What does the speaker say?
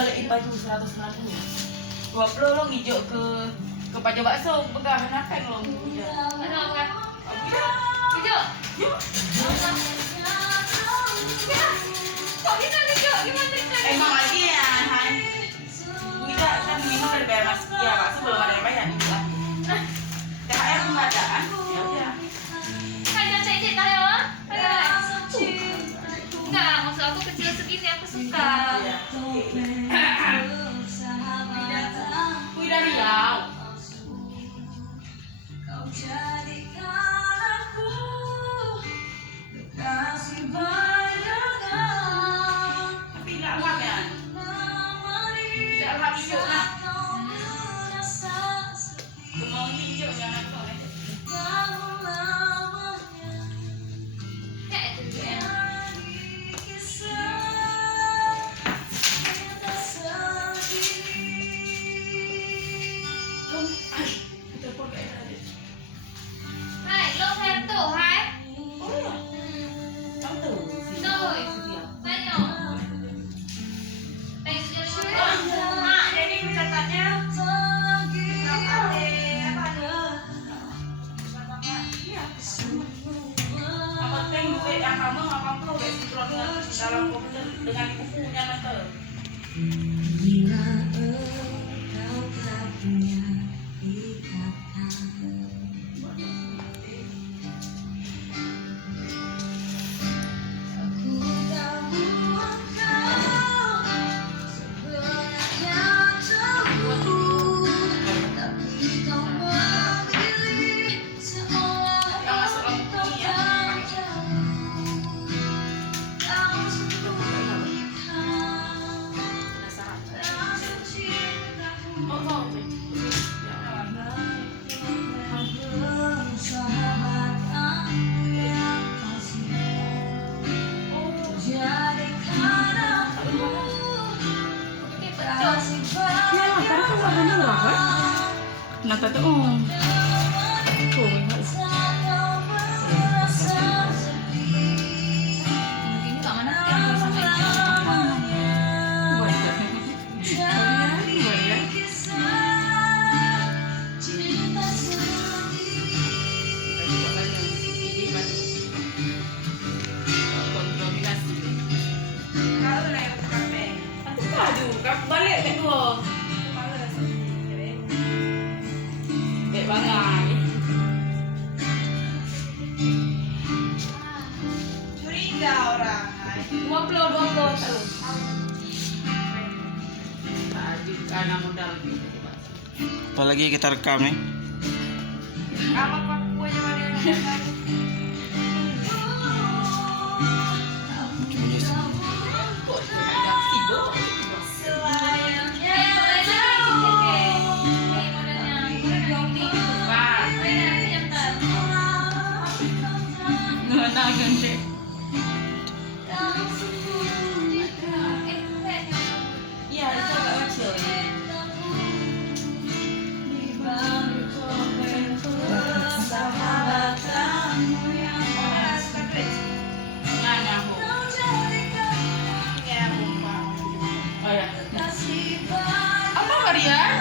balik IPA itu 160. Gua lo hijau ke pajak bakso pegang apa yang lo udah. Ano ka? Udah. Hijau. Yuk. Kok bisa hijau? Gimana ceritanya? Emang lagi ya, Hai. Udah kan minum dari bayar mas. Ya bakso belum ada yang bayar nih. THR belum ada kan? Ya udah. Kaya cek tayo ah. Enggak, maksud aku kecil segini aku suka. Wih dari Riau. Tapi nggak lengkap ya? Tidak lengkap hijau nah. Cuma hijau yang aku tahu. Ya itu dia. Hai, lo xem tuh, hai. Oh iya. Kamu tahu sih? Tuh. Sedia. Tayo. Tayo sendiri. Mak, jadi catatnya apa penting duit yang kamu apa perlu kayak sinkron dalam komputer dengan bukunya nanti. Bila engkau tak punya ikatan, aku tahu engkau sebenarnya tahu, tapi kau memilih seolah kau tahu. Kau sembunyikan Oh, oh, oke. Nata tuh Mungkin juga mana yang sampai curiga orang. 20 terus. Tadi karena modal gitu. Apalagi kita rekam nih. Apa kue coba dia? Kok ada tiga? Nggak gede. Iya, itu agak kecil. Nah, nyambung. Oh ya. Apa Maria?